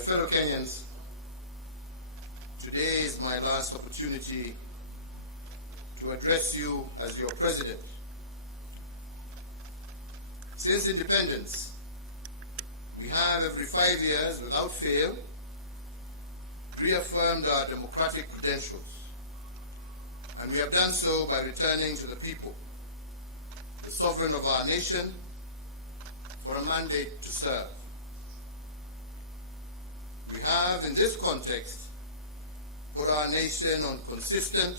My fellow Kenyans, today is my last opportunity to address you as your president. Since independence, we have every 5 years, without fail, reaffirmed our democratic credentials. And we have done so by returning to the people, the sovereign of our nation, for a mandate to serve. We have, in this context, put our nation on consistent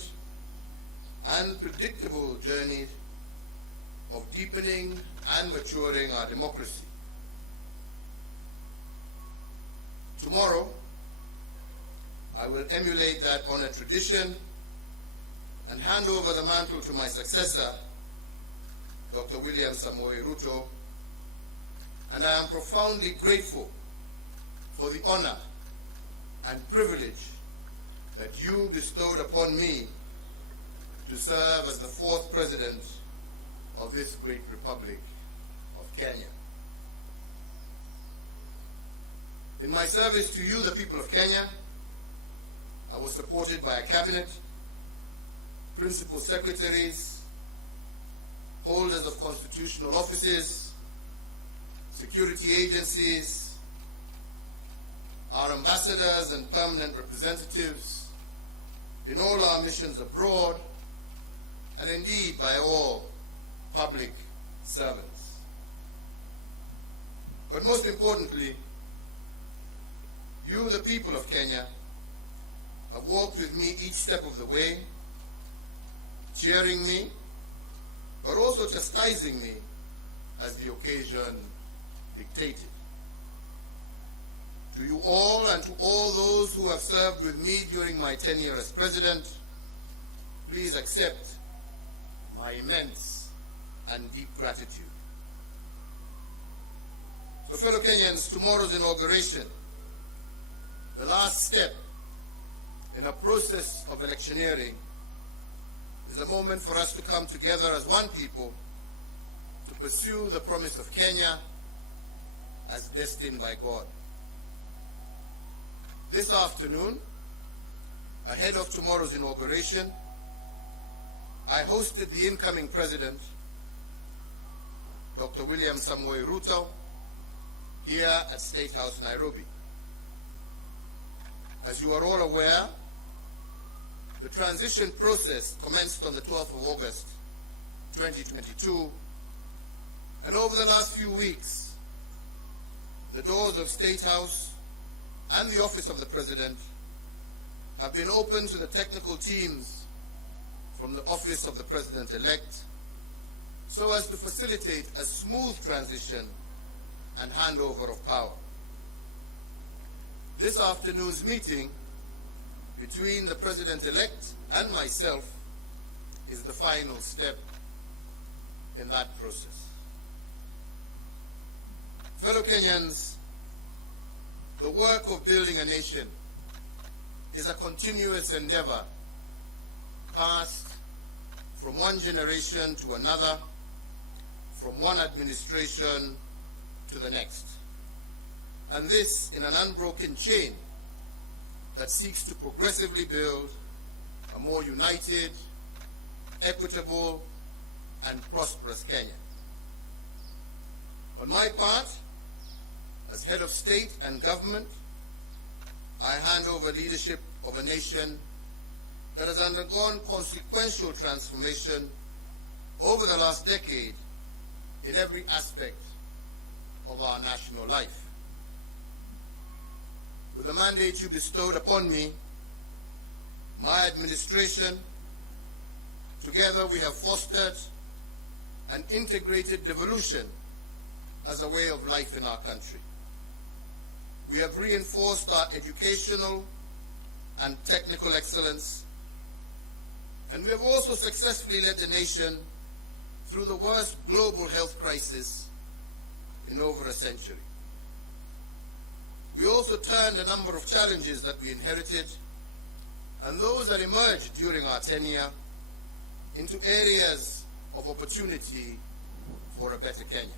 and predictable journey of deepening and maturing our democracy. Tomorrow, I will emulate that honored tradition and hand over the mantle to my successor, Dr. William Samoei Ruto, and I am profoundly grateful for the honor and privilege that you bestowed upon me to serve as the 4th president of this great republic of Kenya. In my service to you, the people of Kenya, I was supported by a cabinet, principal secretaries, holders of constitutional offices, security agencies, our ambassadors and permanent representatives, in all our missions abroad, and indeed by all public servants. But most importantly, you, the people of Kenya, have walked with me each step of the way, cheering me, but also chastising me as the occasion dictated. To you all and to all those who have served with me during my tenure as president, please accept my immense and deep gratitude. So, fellow Kenyans, tomorrow's inauguration, the last step in a process of electioneering, is a moment for us to come together as one people to pursue the promise of Kenya as destined by God. This afternoon, ahead of tomorrow's inauguration, I hosted the incoming president, Dr. William Samoei Ruto, here at State House, Nairobi. As you are all aware, the transition process commenced on the 12th of August, 2022, and over the last few weeks, the doors of State House and the Office of the President have been open to the technical teams from the Office of the President-elect so as to facilitate a smooth transition and handover of power. This afternoon's meeting between the President-elect and myself is the final step in that process. Fellow Kenyans, the work of building a nation is a continuous endeavor passed from one generation to another, from one administration to the next. And this in an unbroken chain that seeks to progressively build a more united, equitable, and prosperous Kenya. On my part, as head of state and government, I hand over leadership of a nation that has undergone consequential transformation over the last decade in every aspect of our national life. With the mandate you bestowed upon me, my administration, together we have fostered an integrated devolution as a way of life in our country. We have reinforced our educational and technical excellence, and we have also successfully led the nation through the worst global health crisis in over a century. We also turned a number of challenges that we inherited and those that emerged during our tenure into areas of opportunity for a better Kenya.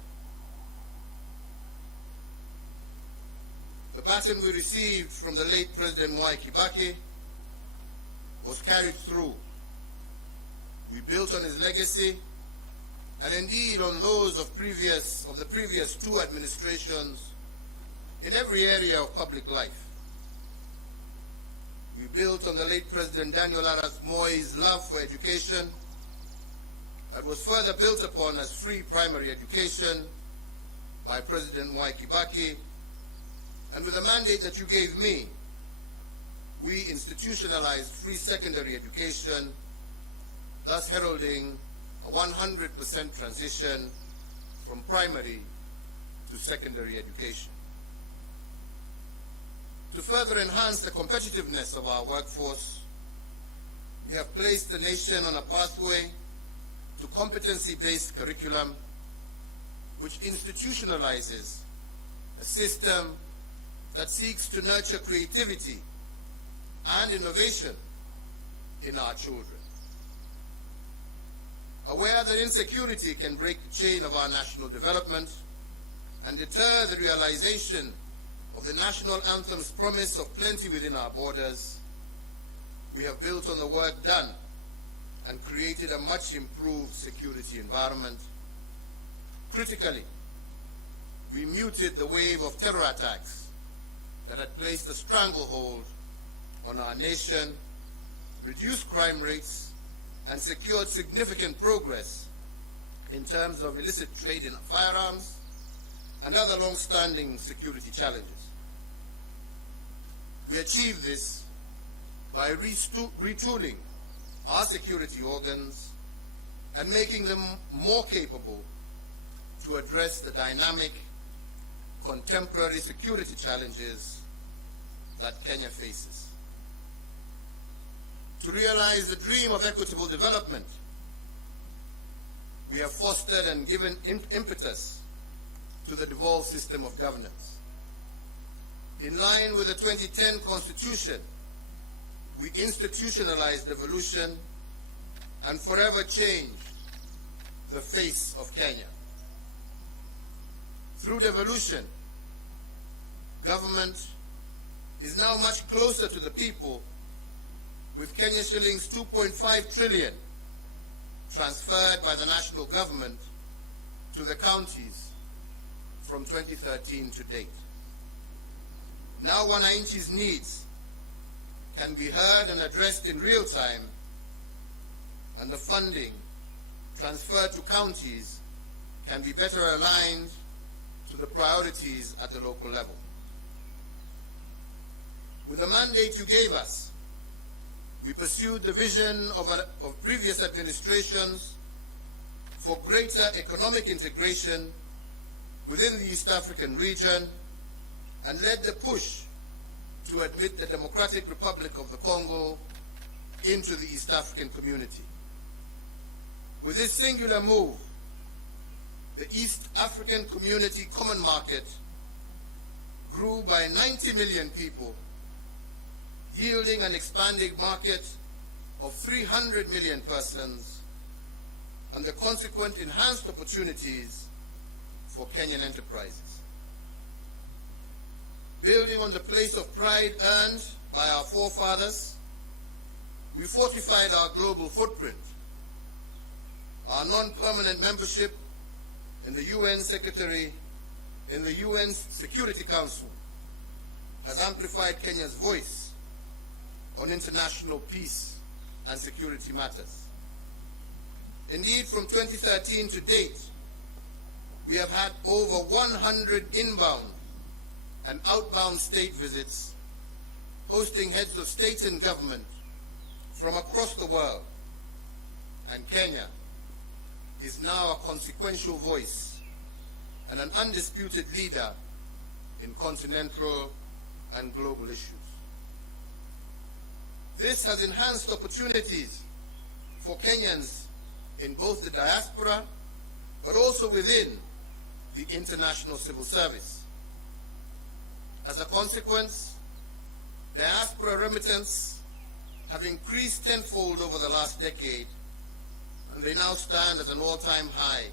The baton we received from the late President Mwai Kibaki was carried through. We built on his legacy and indeed on those of the previous two administrations in every area of public life. We built on the late President Daniel Arap Moi's love for education that was further built upon as free primary education by President Mwai Kibaki, and with the mandate that you gave me, we institutionalized free secondary education, thus heralding a 100% transition from primary to secondary education. To further enhance the competitiveness of our workforce, we have placed the nation on a pathway to competency-based curriculum which institutionalizes a system that seeks to nurture creativity and innovation in our children. Aware that insecurity can break the chain of our national development and deter the realization of the national anthem's promise of plenty within our borders, we have built on the work done and created a much improved security environment. Critically, we muted the wave of terror attacks that had placed a stranglehold on our nation, reduced crime rates, and secured significant progress in terms of illicit trade in firearms and other long-standing security challenges. We achieved this by retooling our security organs and making them more capable to address the dynamic, contemporary security challenges that Kenya faces. To realize the dream of equitable development, we have fostered and given impetus to the devolved system of governance. In line with the 2010 Constitution, we institutionalized devolution and forever changed the face of Kenya. Through devolution, government is now much closer to the people, with Kenya shillings 2.5 trillion transferred by the national government to the counties from 2013 to date. Now Wananchi's needs can be heard and addressed in real time, and the funding transferred to counties can be better aligned to the priorities at the local level. With the mandate you gave us, we pursued the vision of previous administrations for greater economic integration within the East African region and led the push to admit the Democratic Republic of the Congo into the East African community. With this singular move, the East African Community Common Market grew by 90 million people, yielding an expanding market of 300 million persons and the consequent enhanced opportunities for Kenyan enterprises. Building on the place of pride earned by our forefathers, we fortified our global footprint. Our non-permanent membership in the UN Security Council has amplified Kenya's voice on international peace and security matters. Indeed, from 2013 to date, we have had over 100 inbound and outbound state visits, hosting heads of state and government from across the world, and Kenya is now a consequential voice and an undisputed leader in continental and global issues. This has enhanced opportunities for Kenyans in both the diaspora, but also within the international civil service. As a consequence, diaspora remittance have increased tenfold over the last decade, and they now stand at an all-time high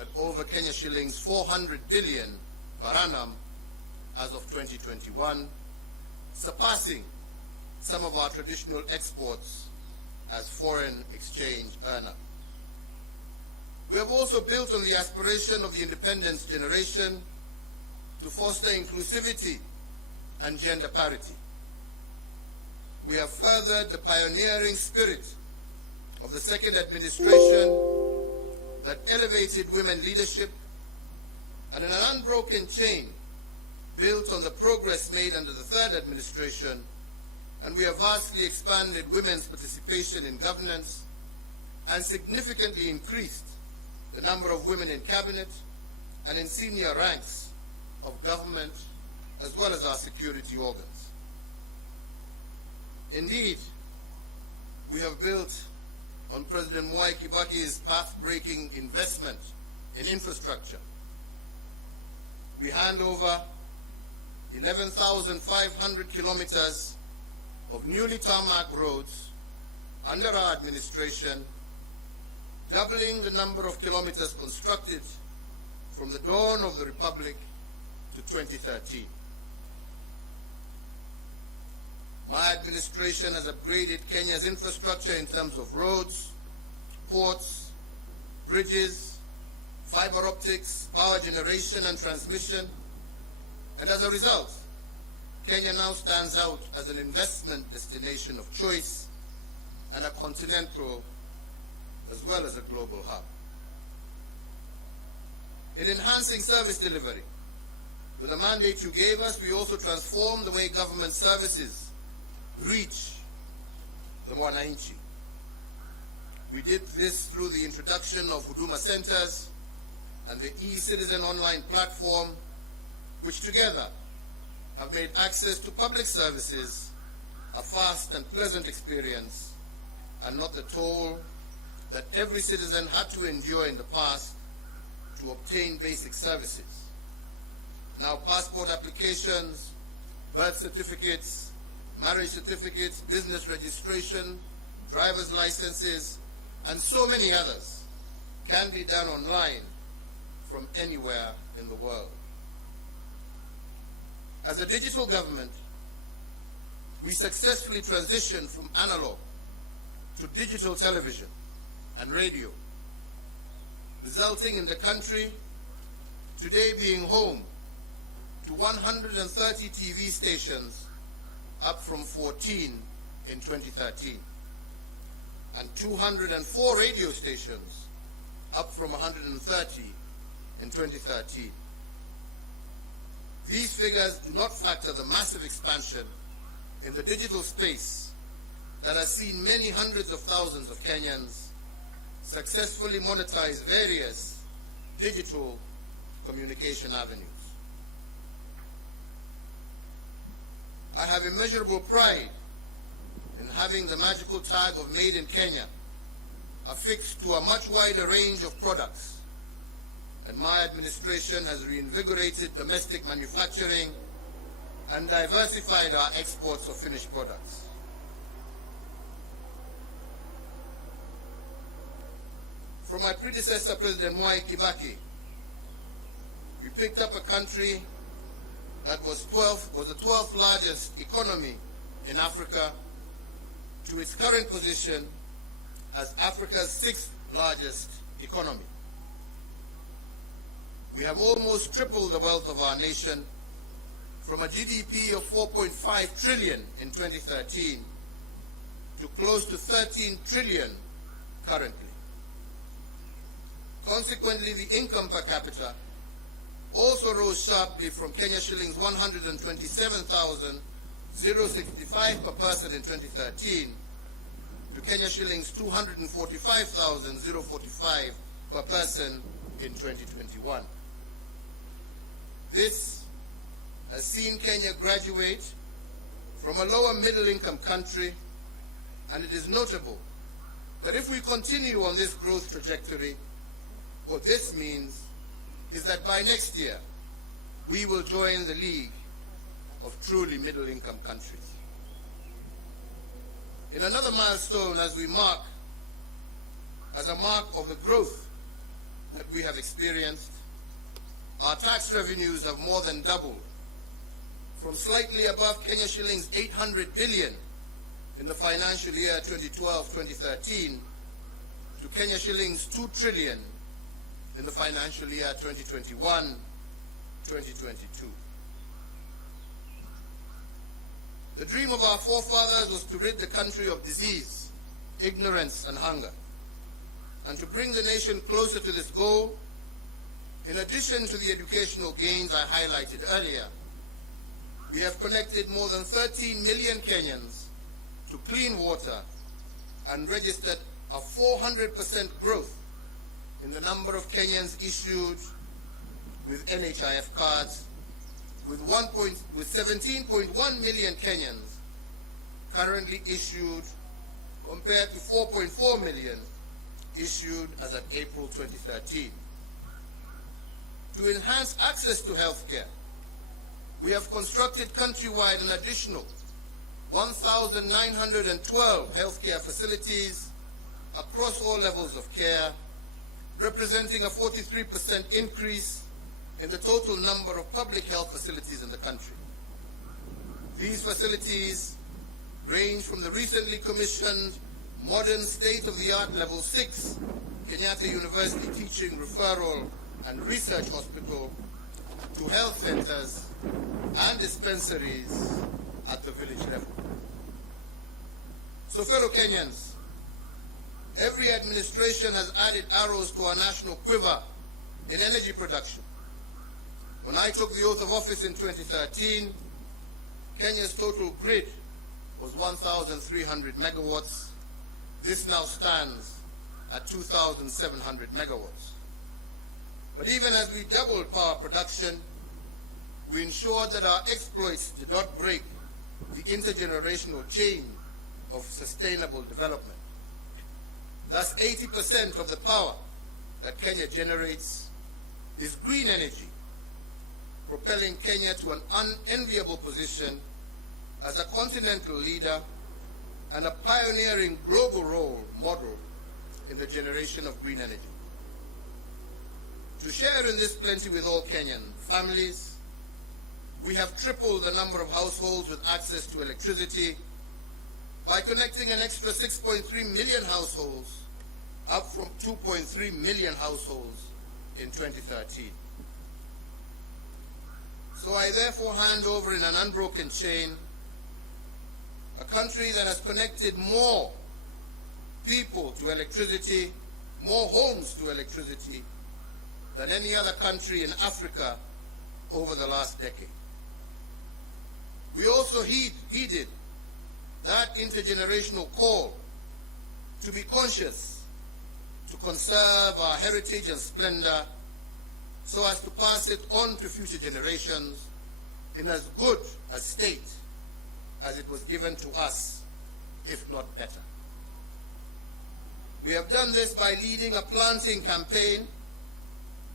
at over Kenya shillings 400 billion per annum, as of 2021, surpassing some of our traditional exports as foreign exchange earner. We have also built on the aspiration of the independence generation to foster inclusivity and gender parity. We have furthered the pioneering spirit of the second administration that elevated women leadership, and in an unbroken chain built on the progress made under the third administration, and we have vastly expanded women's participation in governance and significantly increased the number of women in cabinet and in senior ranks of government as well as our security organs. Indeed, we have built on President Mwai Kibaki's path-breaking investment in infrastructure. We hand over 11,500 kilometers of newly tarmac roads under our administration, doubling the number of kilometers constructed from the dawn of the Republic to 2013. My administration has upgraded Kenya's infrastructure in terms of roads, ports, bridges, fiber optics, power generation and transmission, and as a result, Kenya now stands out as an investment destination of choice and a continental as well as a global hub. In enhancing service delivery, with the mandate you gave us, we also transformed the way government services reach the Mwananchi. We did this through the introduction of Huduma Centers and the e-Citizen online platform, which together have made access to public services a fast and pleasant experience and not the toll that every citizen had to endure in the past to obtain basic services. Now passport applications, birth certificates, marriage certificates, business registration, driver's licenses, and so many others can be done online from anywhere in the world. As a digital government, we successfully transitioned from analog to digital television and radio, resulting in the country today being home to 130 TV stations, up from 14 in 2013, and 204 radio stations, up from 130 in 2013. These figures do not factor the massive expansion in the digital space that has seen many hundreds of thousands of Kenyans successfully monetize various digital communication avenues. I have immeasurable pride in having the magical tag of Made in Kenya affixed to a much wider range of products, and my administration has reinvigorated domestic manufacturing and diversified our exports of finished products. From my predecessor, President Mwai Kibaki, we picked up a country that was the 12th largest economy in Africa to its current position as Africa's 6th largest economy. We have almost tripled the wealth of our nation from a GDP of 4.5 trillion in 2013 to close to 13 trillion currently. Consequently, the income per capita also rose sharply from Kenya shillings 127,065 per person in 2013 to Kenya shillings 245,045 per person in 2021. This has seen Kenya graduate from a lower middle income country, and it is notable that if we continue on this growth trajectory, what this means is that by next year, we will join the league of truly middle-income countries. In another milestone as a mark of the growth that we have experienced, our tax revenues have more than doubled from slightly above Kenya shillings 800 billion in the financial year 2012-2013 to Kenya shillings 2 trillion in the financial year 2021-2022. The dream of our forefathers was to rid the country of disease, ignorance, and hunger. And to bring the nation closer to this goal, in addition to the educational gains I highlighted earlier, we have connected more than 13 million Kenyans to clean water and registered a 400% growth in the number of Kenyans issued with NHIF cards, with 17.1 million Kenyans currently issued compared to 4.4 million issued as of April 2013. To enhance access to health care, we have constructed countrywide an additional 1,912 healthcare facilities across all levels of care, representing a 43% increase in the total number of public health facilities in the country. These facilities range from the recently commissioned modern state-of-the-art Level 6 Kenyatta University Teaching, Referral and Research Hospital to health centers and dispensaries at the village level. So, fellow Kenyans, every administration has added arrows to our national quiver in energy production. When I took the oath of office in 2013, Kenya's total grid was 1,300 megawatts. This now stands at 2,700 megawatts. But even as we doubled power production, we ensured that our exploits did not break the intergenerational chain of sustainable development. Thus, 80% of the power that Kenya generates is green energy, propelling Kenya to an unenviable position as a continental leader and a pioneering global role model in the generation of green energy. To share in this plenty with all Kenyan families, we have tripled the number of households with access to electricity by connecting an extra 6.3 million households, up from 2.3 million households in 2013. So I therefore hand over in an unbroken chain a country that has connected more people to electricity, more homes to electricity, than any other country in Africa over the last decade. We also heeded that intergenerational call to be conscious, to conserve our heritage and splendor, so as to pass it on to future generations in as good a state as it was given to us, if not better. We have done this by leading a planting campaign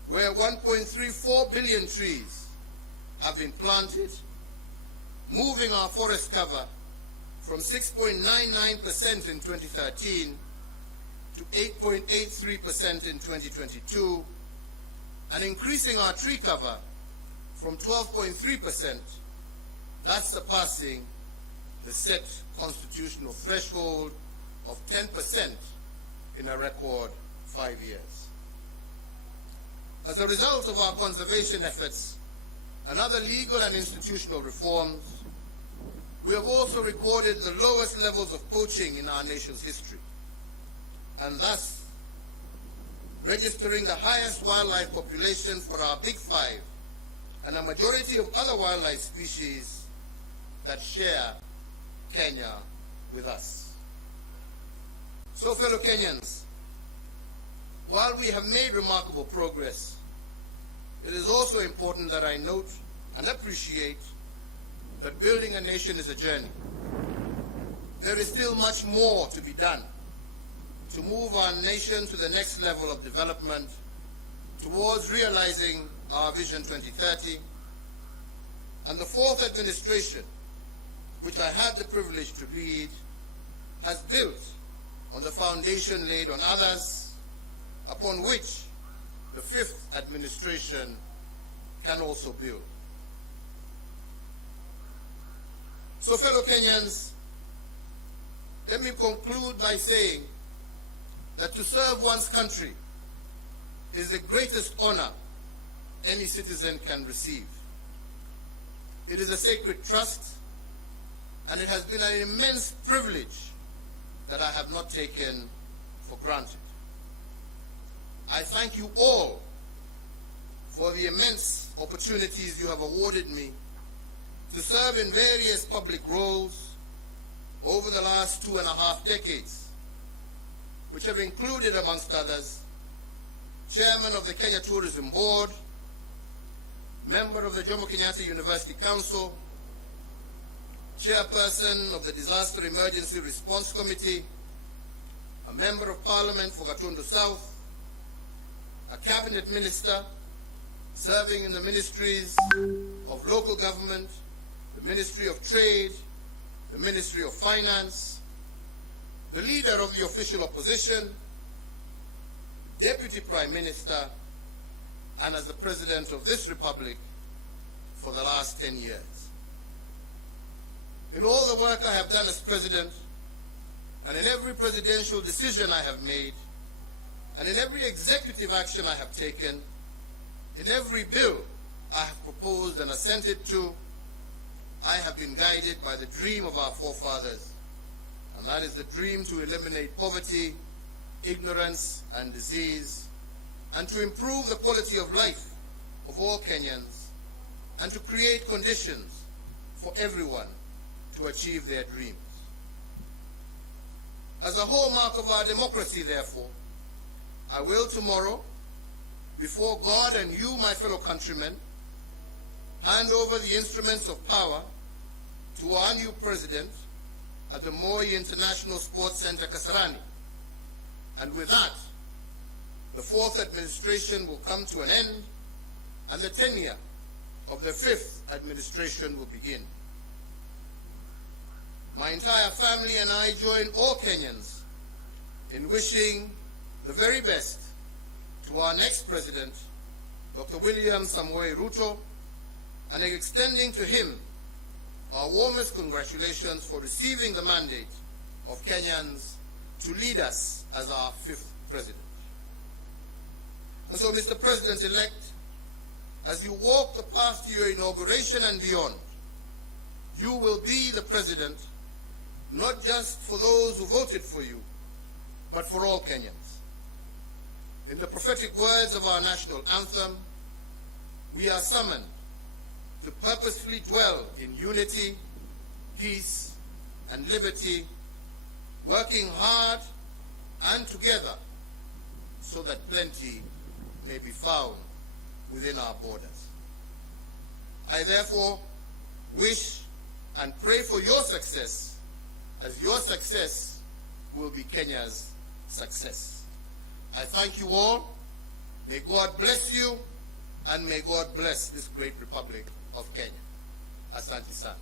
where 1.34 billion trees have been planted, moving our forest cover from 6.99% in 2013 to 8.83% in 2022, and increasing our tree cover from 12.3%, that's surpassing the set constitutional threshold of 10% in a record 5 years. As a result of our conservation efforts and other legal and institutional reforms, we have also recorded the lowest levels of poaching in our nation's history, and thus registering the highest wildlife population for our Big Five and a majority of other wildlife species that share Kenya with us. So, fellow Kenyans, while we have made remarkable progress, it is also important that I note and appreciate that building a nation is a journey. There is still much more to be done to move our nation to the next level of development towards realizing our Vision 2030. And the fourth administration, which I had the privilege to lead, has built on the foundation laid on others, upon which the fifth administration can also build. So, fellow Kenyans, let me conclude by saying that to serve one's country is the greatest honor any citizen can receive. It is a sacred trust, and it has been an immense privilege that I have not taken for granted. I thank you all for the immense opportunities you have awarded me to serve in various public roles over the last 2.5 decades, which have included, amongst others, Chairman of the Kenya Tourism Board, Member of the Jomo Kenyatta University Council, Chairperson of the Disaster Emergency Response Committee, a Member of Parliament for Gatundu South, a Cabinet Minister serving in the Ministries of Local Government, the Ministry of Trade, the Ministry of Finance, the Leader of the Official Opposition, Deputy Prime Minister, and as the President of this Republic for the last 10 years. In all the work I have done as President, and in every presidential decision I have made, and in every executive action I have taken, in every bill I have proposed and assented to, I have been guided by the dream of our forefathers, and that is the dream to eliminate poverty, ignorance, and disease, and to improve the quality of life of all Kenyans, and to create conditions for everyone to achieve their dreams. As a hallmark of our democracy, therefore, I will tomorrow, before God and you, my fellow countrymen, hand over the instruments of power to our new president at the Moi International Sports Center, Kasarani. And with that, the fourth administration will come to an end, and the tenure of the fifth administration will begin. My entire family and I join all Kenyans in wishing the very best to our next president, Dr. William Samoei Ruto, and extending to him our warmest congratulations for receiving the mandate of Kenyans to lead us as our fifth president. And so, Mr. President-elect, as you walk the path to your inauguration and beyond, you will be the president not just for those who voted for you, but for all Kenyans. In the prophetic words of our national anthem, we are summoned to purposefully dwell in unity, peace, and liberty, working hard and together so that plenty may be found within our borders. I therefore wish and pray for your success, as your success will be Kenya's success. I thank you all. May God bless you, and may God bless this great Republic of Kenya. Asante sana.